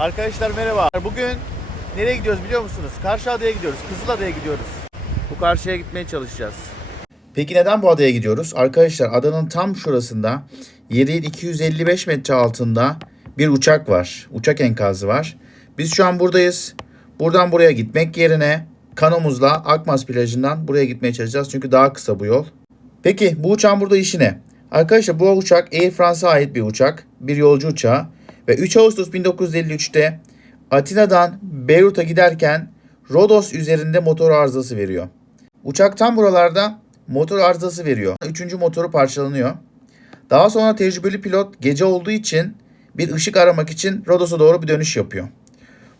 Arkadaşlar merhaba. Bugün nereye gidiyoruz biliyor musunuz? Karşıada'ya gidiyoruz. Kızılada'ya gidiyoruz. Bu karşıya gitmeye çalışacağız. Peki neden bu adaya gidiyoruz? Arkadaşlar adanın tam şurasında yerin 255 metre altında bir uçak var. Uçak enkazı var. Biz şu an buradayız. Buradan buraya gitmek yerine kanomuzla Akmaz plajından buraya gitmeye çalışacağız. Çünkü daha kısa bu yol. Peki bu uçağın burada işi ne? Arkadaşlar bu uçak Air France'a ait bir uçak. Bir yolcu uçağı. Ve 3 Ağustos 1953'te Atina'dan Beyrut'a giderken Rodos üzerinde motor arızası veriyor. Uçak tam buralarda motor arızası veriyor. Üçüncü motoru parçalanıyor. Daha sonra tecrübeli pilot gece olduğu için bir ışık aramak için Rodos'a doğru bir dönüş yapıyor.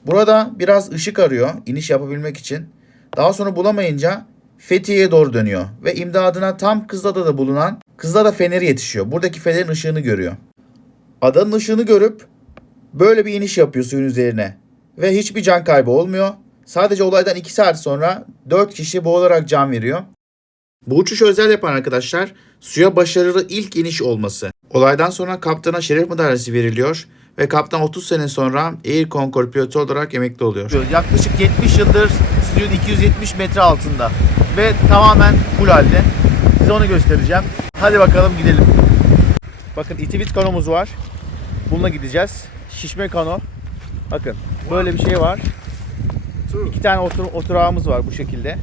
Burada biraz ışık arıyor iniş yapabilmek için. Daha sonra bulamayınca Fethiye'ye doğru dönüyor. Ve imdadına tam Kızılada'da bulunan Kızılada Feneri yetişiyor. Buradaki fenerin ışığını görüyor. Adanın ışığını görüp böyle bir iniş yapıyor suyun üzerine. Ve hiçbir can kaybı olmuyor. Sadece olaydan 2 saat sonra 4 kişi boğularak can veriyor. Bu uçuşu özel yapan arkadaşlar suya başarılı ilk iniş olması. Olaydan sonra kaptana şeref madalyası veriliyor ve kaptan 30 sene sonra Air Concorde pilotu olarak emekli oluyor. Yaklaşık 70 yıldır suyun 270 metre altında. Ve tamamen full halde. Size onu göstereceğim. Hadi bakalım gidelim. Bakın itivit kanomuz var. Bununla gideceğiz. Şişme kano. Bakın böyle bir şey var. 2 tane oturağımız var bu şekilde.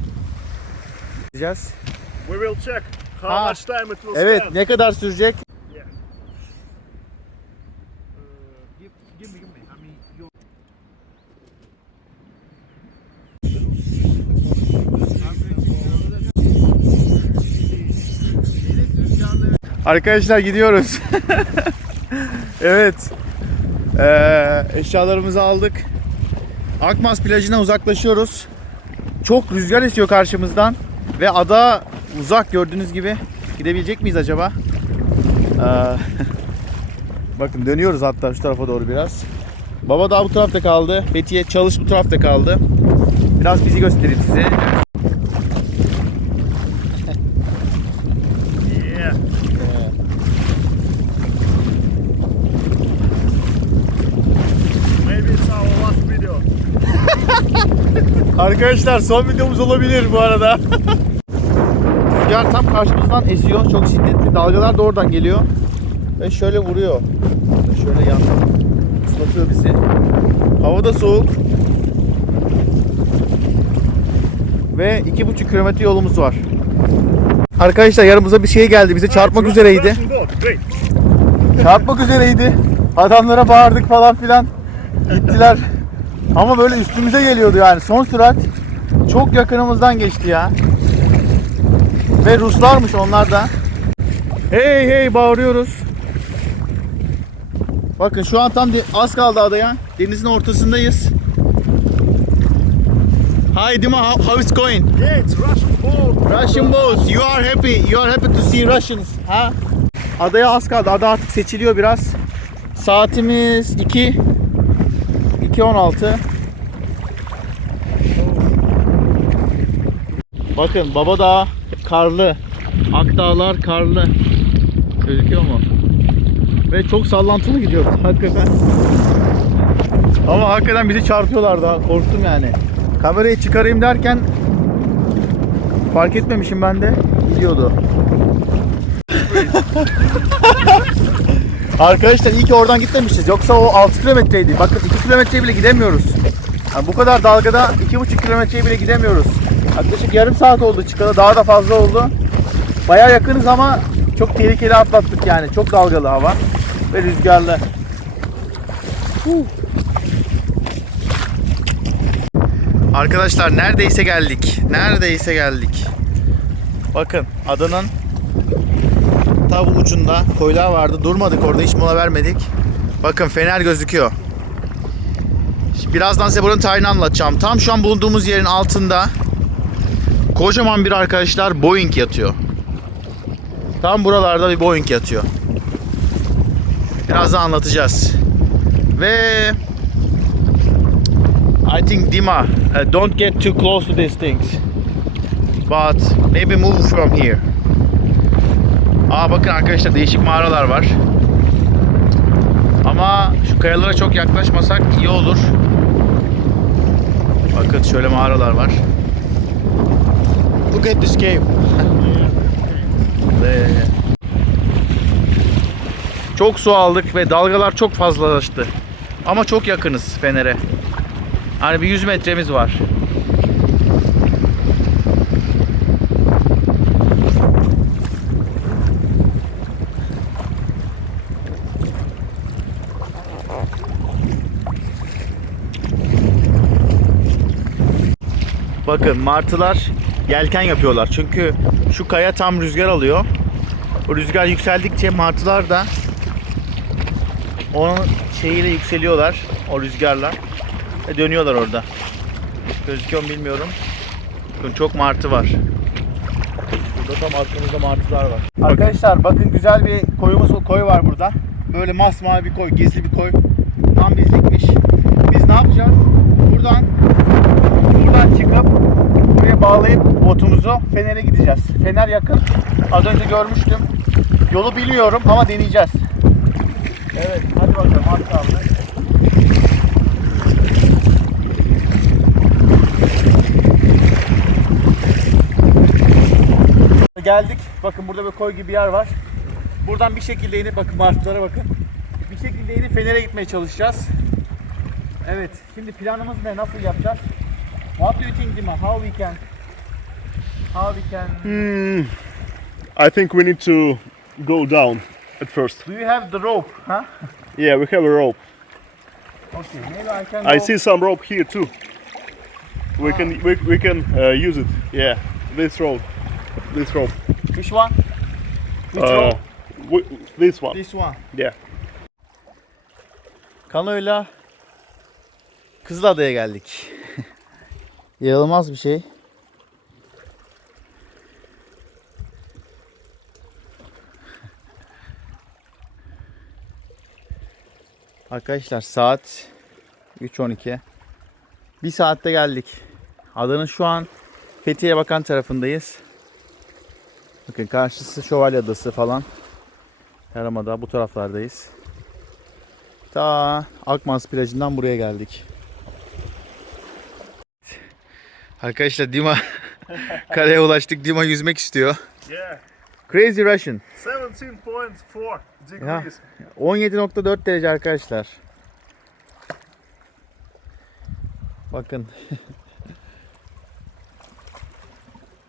Gideceğiz. We will check how much time it will Evet, spend. ne kadar sürecek? Yeah. Give me. I mean, you... Arkadaşlar gidiyoruz. Evet. Eşyalarımızı aldık. Akmaz plajına uzaklaşıyoruz. Çok rüzgar esiyor karşımızdan. Ve ada uzak gördüğünüz gibi. Gidebilecek miyiz acaba? Bakın dönüyoruz hatta şu tarafa doğru biraz. Baba daha bu tarafta kaldı. Fethiye Çalış bu tarafta kaldı. Biraz bizi göstereyim size. Yeah. Maybe it's our last video. Arkadaşlar son videomuz olabilir bu arada. Rüzgar tam karşımızdan esiyor. Çok şiddetli. Dalgalar da oradan geliyor. Ve şöyle vuruyor. Şöyle yandan ıslatıyor bizi. Hava da soğuk. Ve 2,5 kilometre yolumuz var. Arkadaşlar yanımıza bir şey geldi. Bize çarpmak üzereydi. Çarpmak üzereydi. Adamlara bağırdık falan filan. Gittiler. Ama böyle üstümüze geliyordu yani. Son sürat çok yakınımızdan geçti ya. Ve Ruslarmış onlar da. Hey hey bağırıyoruz. Bakın şu an tam az kaldı adaya. Denizin ortasındayız. Hi Dima, how is going? Yeah, it's Russian boat. Russian boats. You are happy. You are happy to see Russians. Ha? Adaya az kaldı. Ada artık seçiliyor biraz. Saatimiz 2:16. Bakın Baba Dağ karlı. Akdağlar karlı. Gözüküyor mu? Ve çok sallantılı gidiyor hakikaten. Ama hakikaten bizi çarpıyorlar daha. Korktum yani. Kamerayı çıkarayım derken fark etmemişim ben de. Gidiyordu. Arkadaşlar iyi ki oradan gitmemişiz. Yoksa o 6 kilometreydi. Bakın 2 kilometreye bile gidemiyoruz. Yani bu kadar dalgada 2,5 kilometreye bile gidemiyoruz. Yaklaşık yarım saat oldu çıkalı. Daha da fazla oldu. Bayağı yakınız ama çok tehlikeli atlattık yani. Çok dalgalı hava ve rüzgarlı. Arkadaşlar neredeyse geldik. Neredeyse geldik. Bakın adanın tam ucunda koylar vardı. Durmadık orada, hiç mola vermedik. Bakın fener gözüküyor. Birazdan size buranın tarihini anlatacağım. Tam şu an bulunduğumuz yerin altında kocaman bir arkadaşlar Boeing yatıyor. Tam buralarda bir Boeing yatıyor. Birazdan anlatacağız. Ve I think Dima, don't get too close to these things. But maybe move from here. Bakın arkadaşlar değişik mağaralar var. Ama şu kayalara çok yaklaşmasak iyi olur. Bakın şöyle mağaralar var. Look at this cave. Çok su aldık ve dalgalar çok fazlalaştı. Ama çok yakınız Fener'e. Hani bir 100 metremiz var. Bakın martılar yelken yapıyorlar. Çünkü şu kaya tam rüzgar alıyor. O rüzgar yükseldikçe martılar da onun şeyiyle yükseliyorlar. O rüzgarla. Ve dönüyorlar orada. Gözüküyor mu bilmiyorum. Bakın çok martı var. Burada tam arkamızda martılar var. Arkadaşlar bakın güzel bir koy var burada. Böyle masmavi bir koy, gizli bir koy. Tam bizlikmiş. Biz ne yapacağız? Buradan çıkıp buraya bağlayıp botumuzu Fener'e gideceğiz. Fener yakın. Az önce görmüştüm. Yolu bilmiyorum ama deneyeceğiz. Evet, hadi bakalım. Az kaldı. Geldik. Bakın burada bir koy gibi bir yer var. Buradan bir şekilde inip bakın martılara bakın. Bir şekilde inip Fener'e gitmeye çalışacağız. Evet. Şimdi planımız ne? Nasıl yapacağız? What do you think, Dima? How we can? I think we need to go down at first. Do you have the rope? Huh? Yeah, we have a rope. Okay. Maybe I can go. I see some rope here too. We can use it. Yeah, this rope. This rope. Which one? Which rope? This one. This one. Yeah. Kanoyla Kızılada'ya geldik. Yağılmaz bir şey. Arkadaşlar saat 3:12. Bir saatte geldik. Adanın şu an Fethiye'ye bakan tarafındayız. Bakın karşısı Şövalye Adası falan. Yarımada bu taraflardayız. Ta Akmaz plajından buraya geldik. Arkadaşlar Dima karaya ulaştık. Dima yüzmek istiyor. Yeah. Crazy Russian. 17.4 degrees. 17.4 derece arkadaşlar. Bakın.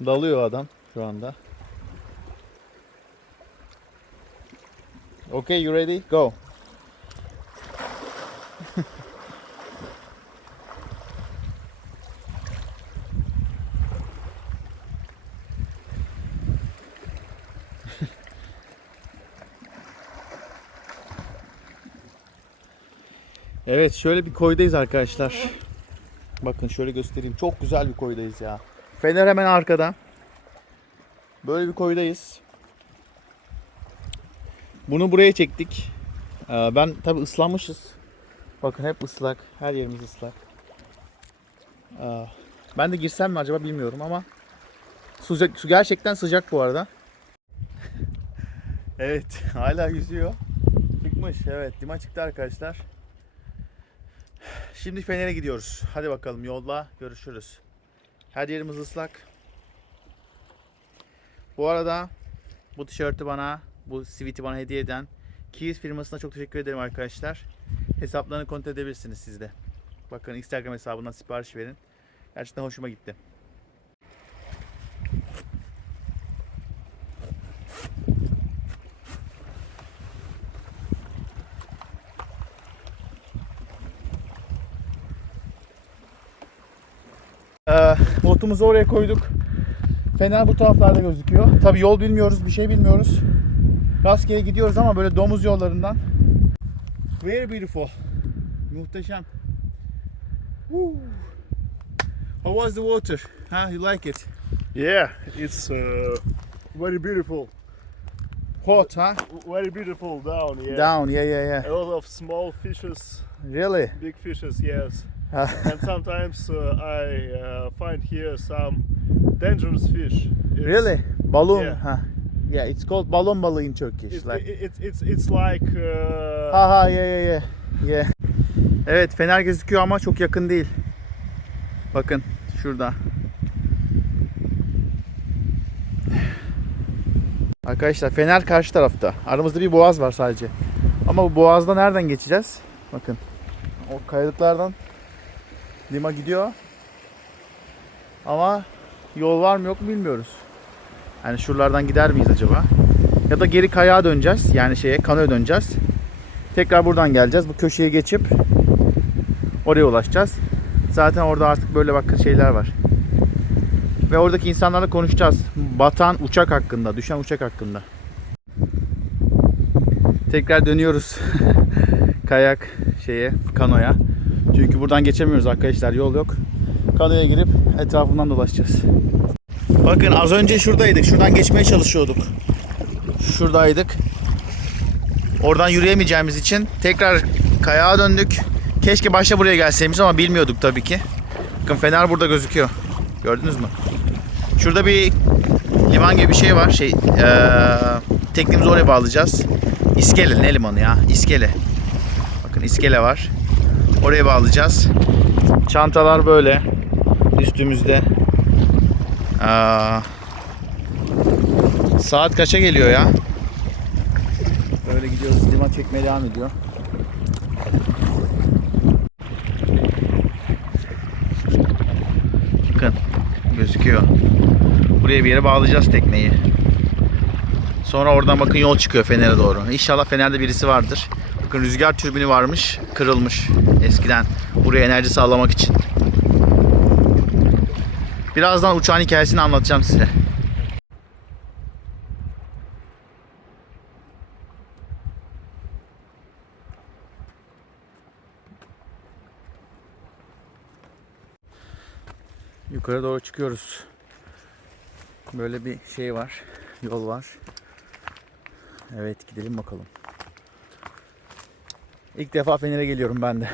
Dalıyor adam şu anda. Okay, you ready? Go. Evet, şöyle bir koydayız arkadaşlar. Bakın şöyle göstereyim. Çok güzel bir koydayız ya. Fener hemen arkada. Böyle bir koydayız. Bunu buraya çektik. Ben tabi ıslanmışız. Bakın hep ıslak. Her yerimiz ıslak. Ben de girsem mi acaba bilmiyorum ama su gerçekten sıcak bu arada. Evet, hala yüzüyor. Çıkmış. Evet, Dima çıktı arkadaşlar. Şimdi Fener'e gidiyoruz. Hadi bakalım, yolda görüşürüz. Her yerimiz ıslak. Bu arada bu tişörtü bana, bu sweat'i bana hediye eden Keys firmasına çok teşekkür ederim arkadaşlar. Hesaplarını kontrol edebilirsiniz siz de. Bakın Instagram hesabından sipariş verin. Gerçekten hoşuma gitti. Botumuzu oraya koyduk. Fener bu taraflarda gözüküyor. Tabii yol bilmiyoruz, bir şey bilmiyoruz. Rastgele gidiyoruz ama böyle domuz yollarından. Very beautiful. Muhteşem. Woo. How was the water? Huh? You like it? Yeah, it's very beautiful. Hot, huh? Very beautiful down. Yeah. Down, yeah. A lot of small fishes, Really? big fishes. Yes. And sometimes I find here some dangerous fish. It's- Really? Balloon, Yeah. huh? Yeah, it's called balon balığı in Turkish. It's like Yeah. Evet, fener gözüküyor ama çok yakın değil. Bakın şurada. Arkadaşlar fener karşı tarafta. Aramızda bir boğaz var sadece. Ama bu boğazda nereden geçeceğiz? Bakın. O kayalıklardan lima gidiyor. Ama yol var mı yok mu bilmiyoruz. Yani şuralardan gider miyiz acaba? Ya da geri kayağa döneceğiz. Yani kanoya döneceğiz. Tekrar buradan geleceğiz. Bu köşeye geçip oraya ulaşacağız. Zaten orada artık böyle bakın şeyler var. Ve oradaki insanlarla konuşacağız. Batan uçak hakkında, düşen uçak hakkında. Tekrar dönüyoruz. Kayak kanoya. Çünkü buradan geçemiyoruz arkadaşlar. Yol yok. Kanoya girip etrafından dolaşacağız. Bakın az önce şuradaydık. Şuradan geçmeye çalışıyorduk. Şuradaydık. Oradan yürüyemeyeceğimiz için tekrar kayağa döndük. Keşke başta buraya gelseymişiz ama bilmiyorduk tabii ki. Bakın fener burada gözüküyor. Gördünüz mü? Şurada bir liman gibi bir şey var. Teknemizi oraya bağlayacağız. İskele, ne limanı ya? İskele. Bakın iskele var. Oraya bağlayacağız. Çantalar böyle üstümüzde. Saat kaça geliyor ya? Böyle gidiyoruz. Liman çekmeye devam ediyor. Bakın gözüküyor. Buraya bir yere bağlayacağız tekneyi. Sonra oradan bakın yol çıkıyor Fener'e doğru. İnşallah Fener'de birisi vardır. Bakın rüzgar türbini varmış. Kırılmış eskiden. Buraya enerji sağlamak için. Birazdan uçağın hikayesini anlatacağım size. Yukarı doğru çıkıyoruz. Böyle bir şey var. Yol var. Evet, gidelim bakalım. İlk defa Fener'e geliyorum ben de.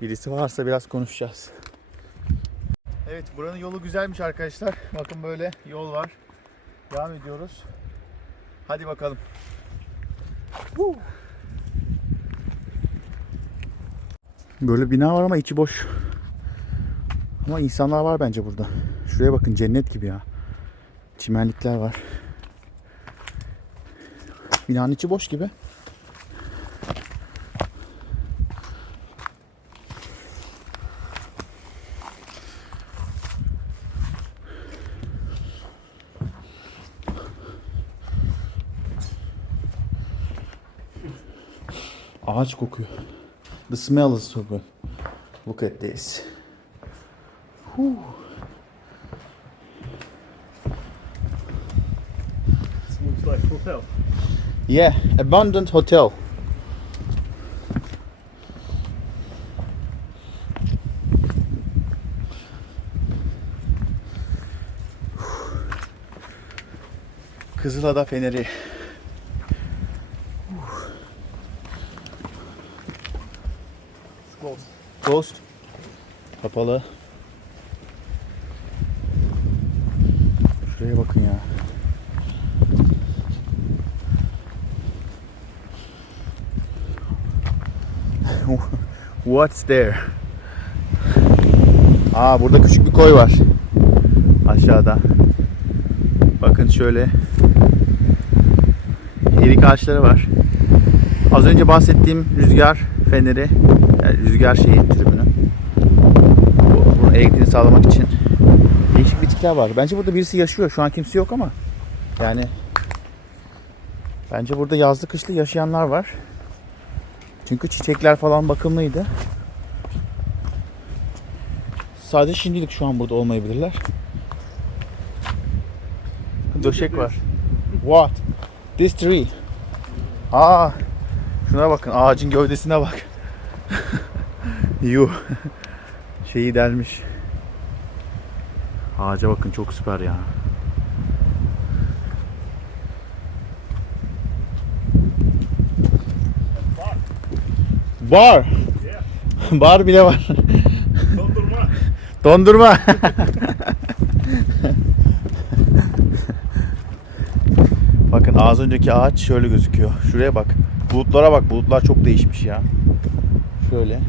Birisi varsa biraz konuşacağız. Evet, buranın yolu güzelmiş arkadaşlar. Bakın böyle yol var. Devam ediyoruz. Hadi bakalım. Böyle bina var ama içi boş. Ama insanlar var bence burada. Şuraya bakın, cennet gibi ya. Çimenlikler var. Binanın içi boş gibi. Ağaç kokuyor. The smell is so good. Look at this. Whew. looks like hotel. Yeah, abandoned hotel. Kızılada Feneri. Closed. Closed. Kapalı. Şuraya bakın ya. What's there? Burada küçük bir koy var. Aşağıda. Bakın şöyle. Erik ağaçları var. Az önce bahsettiğim rüzgar feneri, yani rüzgar tribünü. Bunun elektriğini sağlamak için değişik bitkiler var. Bence burada birisi yaşıyor. Şu an kimse yok ama yani bence burada yazlı kışlı yaşayanlar var. Çünkü çiçekler falan bakımlıydı. Sadece şimdilik şu an burada olmayabilirler. Döşek var. What? This tree. Şuna bakın, ağacın gövdesine bak. Yuh. Şeyi delmiş. Ağaca bakın, çok süper ya. Bar. Bar bile var. Dondurma. Dondurma. Bakın az önceki ağaç şöyle gözüküyor. Şuraya bak. Bulutlara bak. Bulutlar çok değişmiş ya. Şöyle.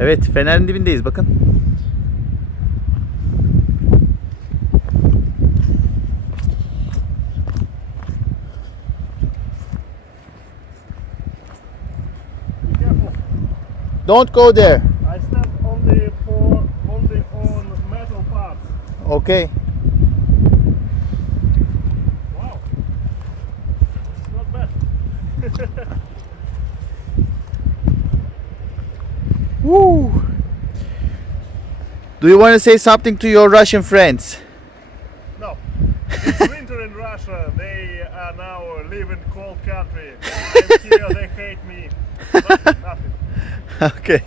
Evet, fenerin dibindeyiz bakın. Be careful. Don't go there. I stand only on metal parts. Okay. Wow. It's not bad. Woo. Do you want to say something to your Russian friends? No. It's winter in Russia. They are now live in cold country. I'm here, they hate me. Nothing. Okay.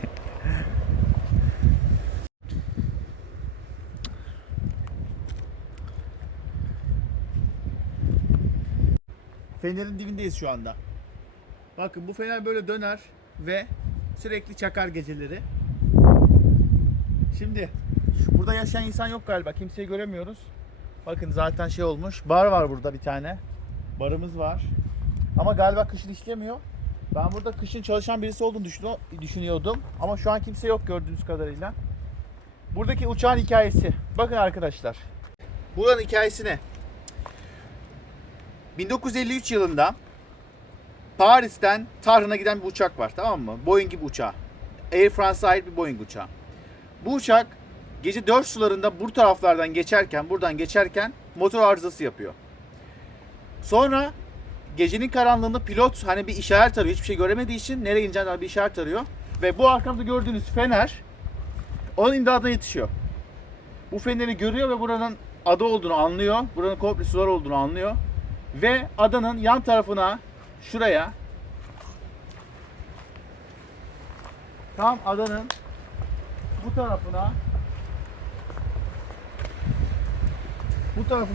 Fenerin dibindeyiz şu anda. Bakın bu fener böyle döner ve sürekli çakar geceleri. Şimdi burada yaşayan insan yok galiba. Kimseyi göremiyoruz. Bakın zaten şey olmuş. Bar var burada bir tane. Barımız var. Ama galiba kışın işlemiyor. Ben burada kışın çalışan birisi olduğunu düşünüyordum. Ama şu an kimse yok gördüğünüz kadarıyla. Buradaki uçağın hikayesi. Bakın arkadaşlar. Buranın hikayesi ne? 1953 yılında Paris'ten Tahran'a giden bir uçak var, tamam mı? Boeing gibi uçağı. Air France'a ait bir Boeing uçağı. Bu uçak gece 4 sularında bu taraflardan geçerken, buradan geçerken motor arızası yapıyor. Sonra gecenin karanlığında pilot hani bir işaret arıyor. Hiçbir şey göremediği için nereye ineceğini bir işaret arıyor. Ve bu arkamda gördüğünüz fener onun imdadına yetişiyor. Bu feneri görüyor ve buranın ada olduğunu anlıyor. Buranın komple sular olduğunu anlıyor. Ve adanın yan tarafına şuraya tam adanın bu tarafına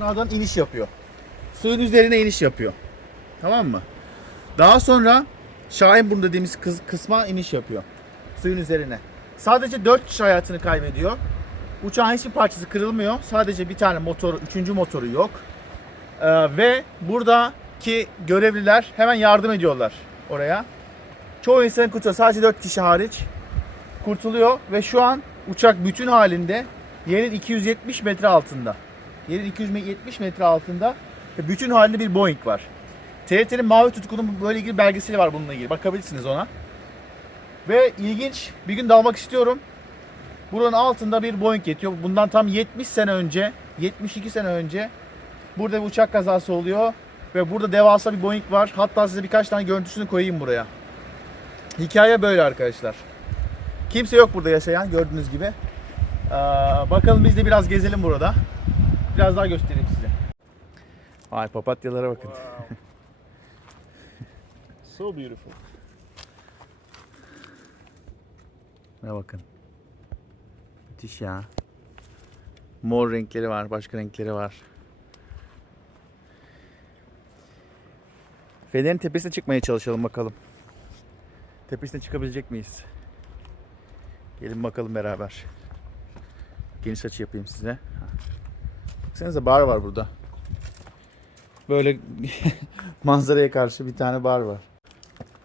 adanın iniş yapıyor. Suyun üzerine iniş yapıyor. Tamam mı? Daha sonra Şahinburnu dediğimiz kısma iniş yapıyor. Suyun üzerine. Sadece 4 kişi hayatını kaybediyor. Uçağın hiçbir parçası kırılmıyor. Sadece bir tane motoru, 3. motoru yok. Ve buradaki görevliler hemen yardım ediyorlar oraya. Çoğu insan kurtuluyor. Sadece 4 kişi hariç kurtuluyor ve şu an uçak bütün halinde yerin 270 metre altında. Yerin 270 metre altında ve bütün halinde bir Boeing var. TRT'nin Mavi Tutku'nun böyle ilgili belgeseli var bununla ilgili. Bakabilirsiniz ona. Ve ilginç, bir gün dalmak istiyorum. Buranın altında bir Boeing yatıyor. Bundan tam 70 sene önce, 72 sene önce burada bir uçak kazası oluyor. Ve burada devasa bir Boeing var. Hatta size birkaç tane görüntüsünü koyayım buraya. Hikaye böyle arkadaşlar. Kimse yok burada yaşayan gördüğünüz gibi. Bakalım biz de biraz gezelim burada. Biraz daha göstereyim size. Vay papatyalara bakın. Wow. So beautiful. Ne bakın. Müthiş ya. Mor renkleri var, başka renkleri var. Fenerin tepesine çıkmaya çalışalım bakalım. Tepesine çıkabilecek miyiz? Gelin bakalım beraber. Geniş açı yapayım size. Baksanıza bar var burada. Böyle manzaraya karşı bir tane bar var.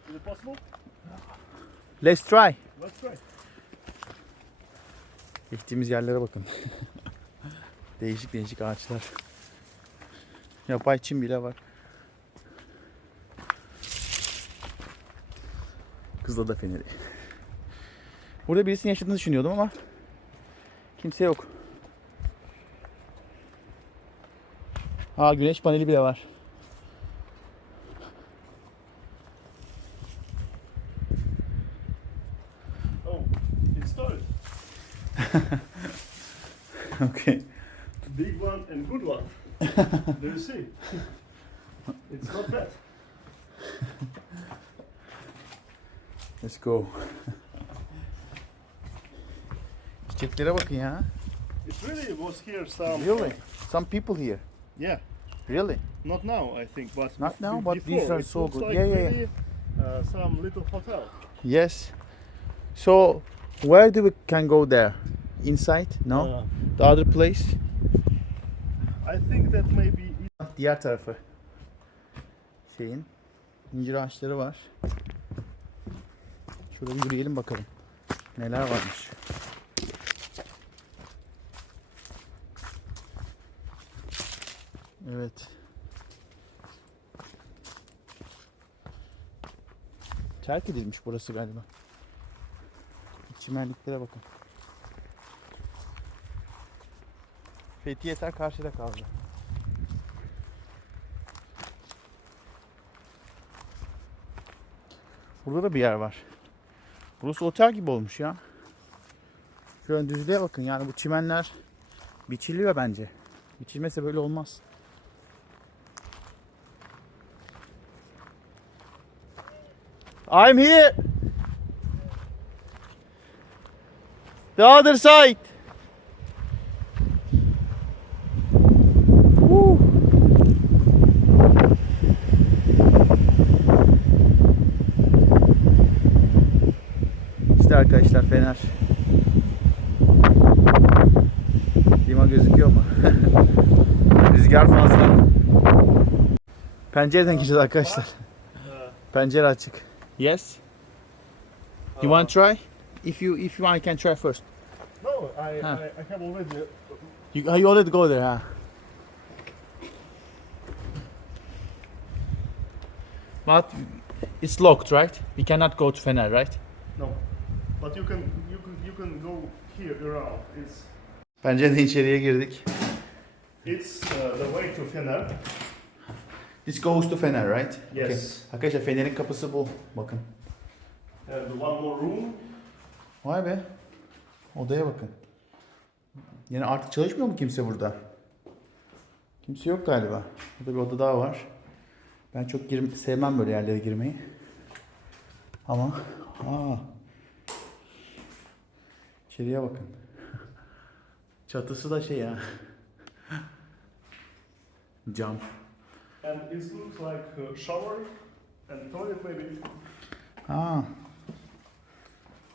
Is it possible? Let's try. Let's try. Geçtiğimiz yerlere bakın. Değişik değişik ağaçlar. Yapay çim bile var. Kızılada feneri. Burada birisinin yaşadığını düşünüyordum ama kimse yok. Aa, güneş paneli bile var. Oh, it started. Okay. Big one and good one. Do you see? It's not bad. Let's go. Çiçeklere bakın ya. It really was here some. Really? Some people here. Yeah. Really? Not now, I think, but Not now, but before. these are It so looks good. like Yeah, yeah, yeah. really, some little hotel. Yes. So, where do we can go there? Inside? No. The other place? I think that maybe Diğer tarafı. Şeyin incir ağaçları var. Şurada bir yürüyelim bakalım. Neler varmış. Evet. Terk edilmiş burası galiba. Çimenliklere bakın. Fethiye'ler karşıda kaldı. Burada da bir yer var. Burası otel gibi olmuş ya. Şöyle düzlüğe bakın, yani bu çimenler biçiliyor bence. Biçilmese böyle olmaz. I'm here. The other side. Woo. İşte arkadaşlar fener. Lima gözüküyor mu? Rüzgar fazla. Pencereden gireceğiz arkadaşlar. Pencere açık. Yes. You want to try? If you want, I can try first. no. I have already. You already go there, huh? But it's locked, right? We cannot go to Fener, right? No, but you can go here around. Pencereden içeriye girdik. It's the way to Fener. This goes to Fener, right? Yes. Okay. Arkadaşlar Fener'in kapısı bu. Bakın. And one more room. Vay be. Odaya bakın. Yani artık çalışmıyor mu kimse burada? Kimse yok galiba. Burada bir oda daha var. Ben çok sevmem böyle yerlere girmeyi. Ama içeriye bakın. Çatısı da şey ya. Cam. And it looks like a shower and toilet maybe. Ah.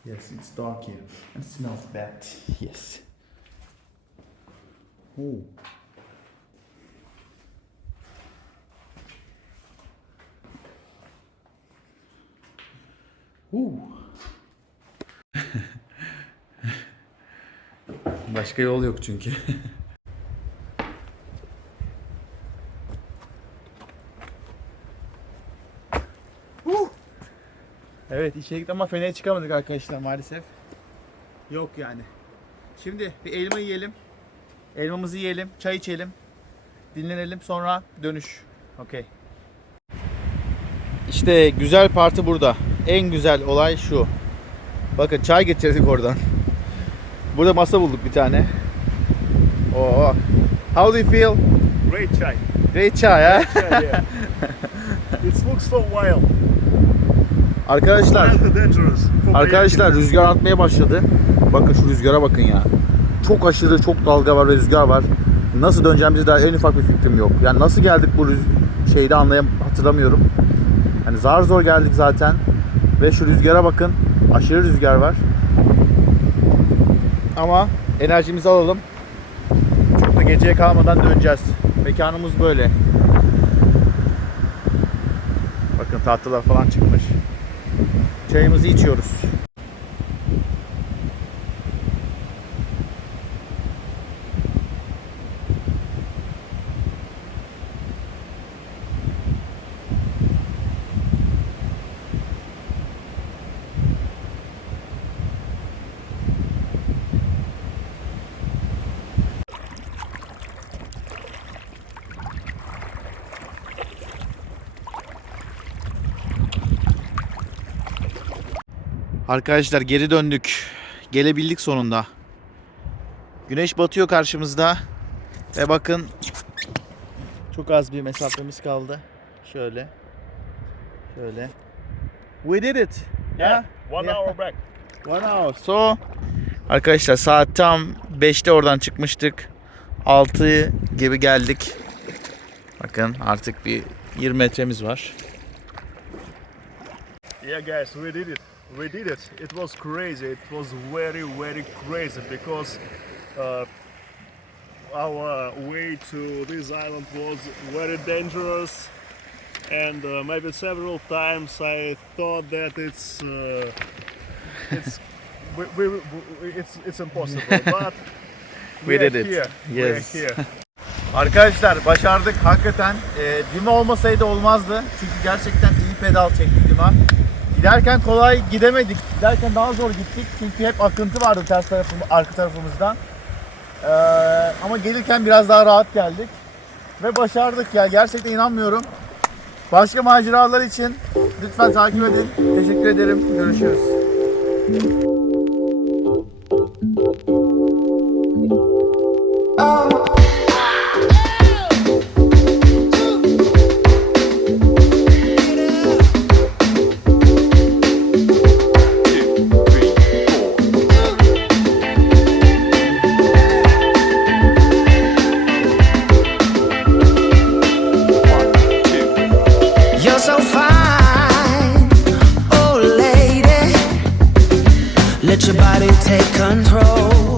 Yes, it's dark here. It smells bad. Yes. Ooh. Başka yol yok çünkü. Evet, içeri gittik ama Fener'e çıkamadık arkadaşlar maalesef. Yok yani. Şimdi bir elma yiyelim. Elmamızı yiyelim, çay içelim. Dinlenelim, sonra dönüş. Okey. İşte güzel parti burada. En güzel olay şu. Bakın çay getirdik oradan. Burada masa bulduk bir tane. Oo. How do you feel? Great chai. Great çay ha. Yeah. It looks so wild. Arkadaşlar, Wild and dangerous. arkadaşlar rüzgar atmaya başladı. Bakın şu rüzgara bakın ya. Çok aşırı, çok dalga var ve rüzgar var. Nasıl döneceğimizi daha en ufak bir fikrim yok. Yani nasıl geldik bu şeyde hatırlamıyorum. Yani zar zor geldik zaten. Ve şu rüzgara bakın. Aşırı rüzgar var. Ama enerjimizi alalım. Çok da geceye kalmadan döneceğiz. Mekanımız böyle. Bakın tahtalar falan çıkmış. Çayımızı içiyoruz. Arkadaşlar geri döndük. Gelebildik sonunda. Güneş batıyor karşımızda. Ve bakın çok az bir mesafemiz kaldı. Şöyle. Şöyle. We did it. Yeah. One Yeah. hour back. 1 hour. So arkadaşlar saat tam 5'te oradan çıkmıştık. 6 gibi geldik. Bakın artık bir 20 metremiz var. Yeah, guys, we did it. We did it. It was crazy. It was very, very crazy because our way to this island was very dangerous, and maybe several times I thought that it's impossible, but We did are it. here. Yes. We are here. Arkadaşlar başardık hakikaten. Dima olmasaydı olmazdı. Çünkü gerçekten iyi pedal çekti Dima. Giderken kolay gidemedik. Giderken daha zor gittik. Çünkü hep akıntı vardı ters arka tarafımızdan. Ama gelirken biraz daha rahat geldik. Ve başardık ya. Gerçekten inanmıyorum. Başka maceralar için lütfen takip edin. Teşekkür ederim. Görüşürüz. You're so fine, oh lady. Let your body take control.